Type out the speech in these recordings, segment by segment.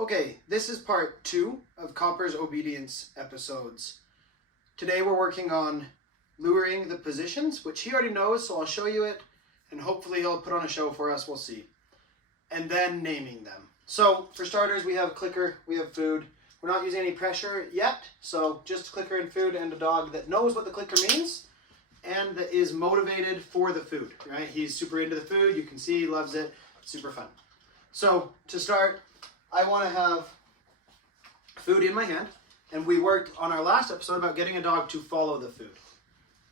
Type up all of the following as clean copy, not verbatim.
Okay, this is part 2 of Copper's obedience episodes. Today we're working on luring the positions, which he already knows, so I'll show you it, and hopefully he'll put on a show for us, we'll see. And then naming them. So, for starters, we have clicker, we have food. We're not using any pressure yet, so just clicker and food and a dog that knows what the clicker means and that is motivated for the food, right? He's super into the food, you can see he loves it, super fun. So, to start, I want to have food in my hand, and we worked on our last episode about getting a dog to follow the food.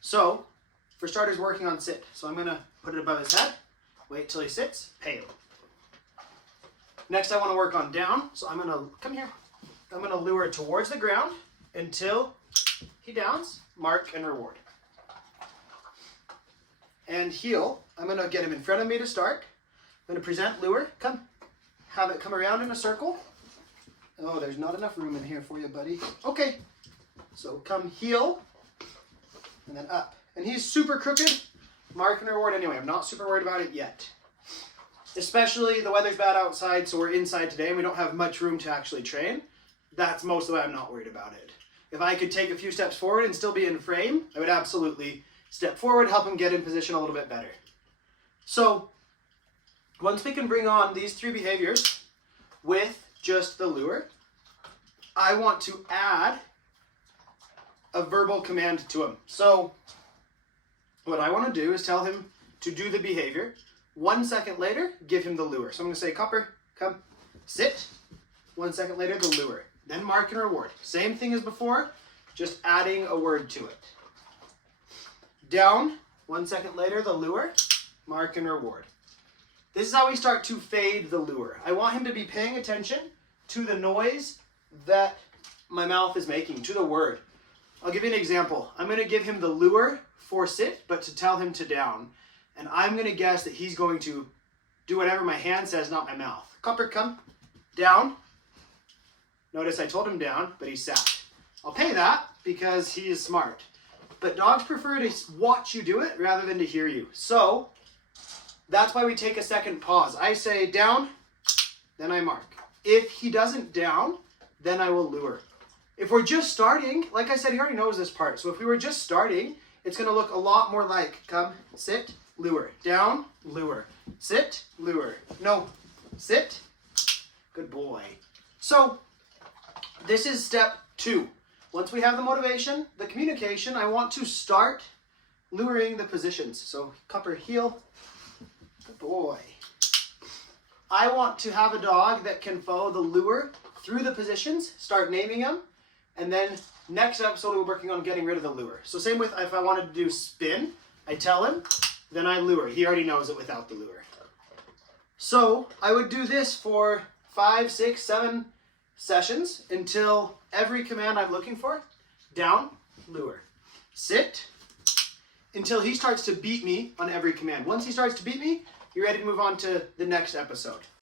So, for starters, working on sit. So I'm going to put it above his head, wait till he sits, pay him. Next I want to work on down, so I'm going to, come here, I'm going to lure towards the ground until he downs, mark and reward. And heel, I'm going to get him in front of me to start. I'm going to present lure, come. Have it come around in a circle. Oh, there's not enough room in here for you, buddy. Okay, so come heel, and then up. And he's super crooked, mark and reward anyway. I'm not super worried about it yet. Especially the weather's bad outside, so we're inside today and we don't have much room to actually train. That's most of why I'm not worried about it. If I could take a few steps forward and still be in frame, I would absolutely step forward, help him get in position a little bit better. So, once we can bring on these 3 behaviors with just the lure, I want to add a verbal command to him. So what I want to do is tell him to do the behavior. 1 second later, give him the lure. So I'm going to say, Copper, come, sit. 1 second later, the lure. Then mark and reward. Same thing as before, just adding a word to it. Down. 1 second later, the lure, mark and reward. This is how we start to fade the lure. I want him to be paying attention to the noise that my mouth is making, to the word. I'll give you an example. I'm going to give him the lure for sit, but to tell him to down. And I'm going to guess that he's going to do whatever my hand says, not my mouth. Copper, come. Down. Notice I told him down, but he sat. I'll pay that because he is smart. But dogs prefer to watch you do it rather than to hear you. So that's why we take a second pause. I say down, then I mark. If he doesn't down, then I will lure. If we're just starting, like I said, he already knows this part. So if we were just starting, it's going to look a lot more like, come, sit, lure. Down, lure. Sit, lure. No, sit. Good boy. So this is step 2. Once we have the motivation, the communication, I want to start luring the positions. So Copper, heel. Good boy. I want to have a dog that can follow the lure through the positions, start naming them, and then next episode we're working on getting rid of the lure. So same with if I wanted to do spin, I tell him, then I lure. He already knows it without the lure. So I would do this for 5, 6, 7 sessions until every command I'm looking for, down, lure. Sit, until he starts to beat me on every command. Once he starts to beat me, you're ready to move on to the next episode.